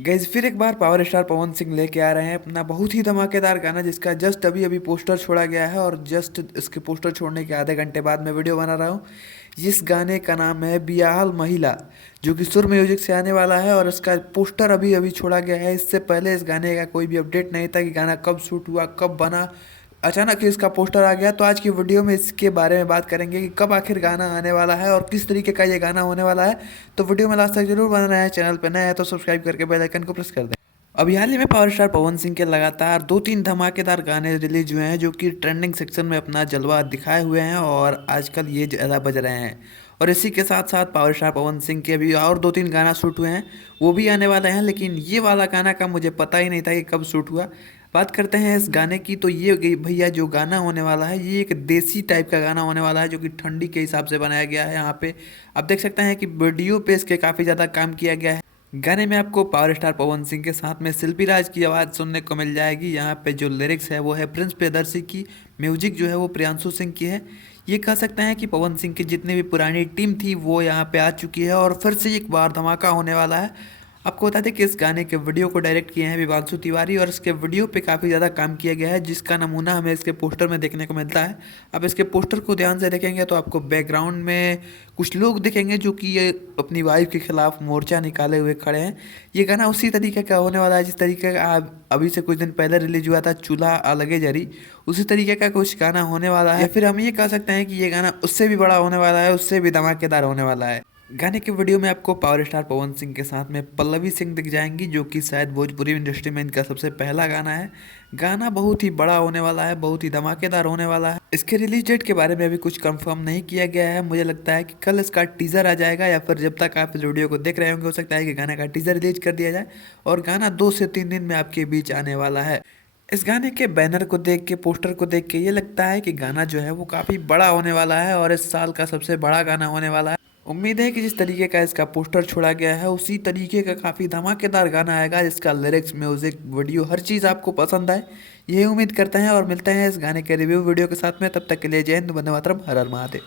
Guys फिर एक बार power star Pawan Singh लेके आ रहे हैं अपना बहुत ही धमाकेदार गाना जिसका जस्ट अभी अभी पोस्टर छोड़ा गया है और जस्ट इसके पोस्टर छोड़ने के आधे घंटे बाद मैं वीडियो बना रहा हूँ। इस गाने का नाम है बियाहल महिला, जो कि सुर म्यूजिक से आने वाला है और इसका पोस्टर अभी अभी छोड़ा गया है। इससे पहले इस गाने का कोई भी अपडेट नहीं था कि गाना कब शूट हुआ कब बना। अचानक ही इसका पोस्टर आ गया, तो आज की वीडियो में इसके बारे में बात करेंगे कि कब आखिर गाना आने वाला है और किस तरीके का ये गाना होने वाला है। तो वीडियो में लास्ट तक जरूर बना रहे हैं। चैनल पर नया है तो सब्सक्राइब करके बेल आइकन को प्रेस कर दें। अभी हाल ही में पावर स्टार पवन सिंह के लगातार दो तीन धमाकेदार गाने रिलीज हुए हैं जो कि ट्रेंडिंग सेक्शन में अपना जलवा दिखाए हुए हैं और आजकल ये ज़्यादा बज रहे हैं। और इसी के साथ साथ पावर स्टार पवन सिंह के भी और दो तीन गाना शूट हुए हैं, वो भी आने वाले हैं। लेकिन ये वाला गाना का मुझे पता ही नहीं था कि कब शूट हुआ। बात करते हैं इस गाने की, तो ये भैया जो गाना होने वाला है ये एक देसी टाइप का गाना होने वाला है जो कि ठंडी के हिसाब से बनाया गया है। यहाँ पे आप देख सकते हैं कि वीडियो पे इसके काफ़ी ज़्यादा काम किया गया है। गाने में आपको पावर स्टार पवन सिंह के साथ में शिल्पी राज की आवाज़ सुनने को मिल जाएगी। यहाँ पे जो लिरिक्स है वो है प्रिंस प्रियदर्शी की, म्यूजिक जो है वो प्रियांशु सिंह की है। ये कह सकते हैं कि पवन सिंह की जितनी भी पुरानी टीम थी वो यहाँ पे आ चुकी है और फिर से एक बार धमाका होने वाला है। आपको बता दें कि इस गाने के वीडियो को डायरेक्ट किए हैं विवांशु तिवारी और इसके वीडियो पे काफ़ी ज़्यादा काम किया गया है, जिसका नमूना हमें इसके पोस्टर में देखने को मिलता है। अब इसके पोस्टर को ध्यान से देखेंगे तो आपको बैकग्राउंड में कुछ लोग दिखेंगे जो कि ये अपनी वाइफ के खिलाफ मोर्चा निकाले हुए खड़े हैं। ये गाना उसी तरीके का होने वाला है जिस तरीके का अभी से कुछ दिन पहले रिलीज हुआ था चूल्हा अलगे जरी, उसी तरीके का कुछ गाना होने वाला है। या फिर हम ये कह सकते हैं कि ये गाना उससे भी बड़ा होने वाला है, उससे भी धमाकेदार होने वाला है। गाने के वीडियो में आपको पावर स्टार पवन सिंह के साथ में पल्लवी सिंह दिख जाएंगी, जो कि शायद भोजपुरी इंडस्ट्री में इनका सबसे पहला गाना है। गाना बहुत ही बड़ा होने वाला है, बहुत ही धमाकेदार होने वाला है। इसके रिलीज डेट के बारे में अभी कुछ कंफर्म नहीं किया गया है। मुझे लगता है कि कल इसका टीजर आ जाएगा या फिर जब तक आप इस वीडियो को देख रहे होंगे हो सकता है कि गाने का टीजर रिलीज कर दिया जाए और गाना 2 से 3 दिन में आपके बीच आने वाला है। इस गाने के बैनर को देख के, पोस्टर को देख के ये लगता है कि गाना जो है वो काफ़ी बड़ा होने वाला है और इस साल का सबसे बड़ा गाना होने वाला है। उम्मीद है कि जिस तरीके का इसका पोस्टर छोड़ा गया है उसी तरीके का काफ़ी धमाकेदार गाना आएगा जिसका लिरिक्स, म्यूजिक, वीडियो हर चीज़ आपको पसंद आए, यही उम्मीद करते हैं। और मिलते हैं इस गाने के रिव्यू वीडियो के साथ में, तब तक के लिए जय हिंद, वंदे मातरम, हर हर महादेव।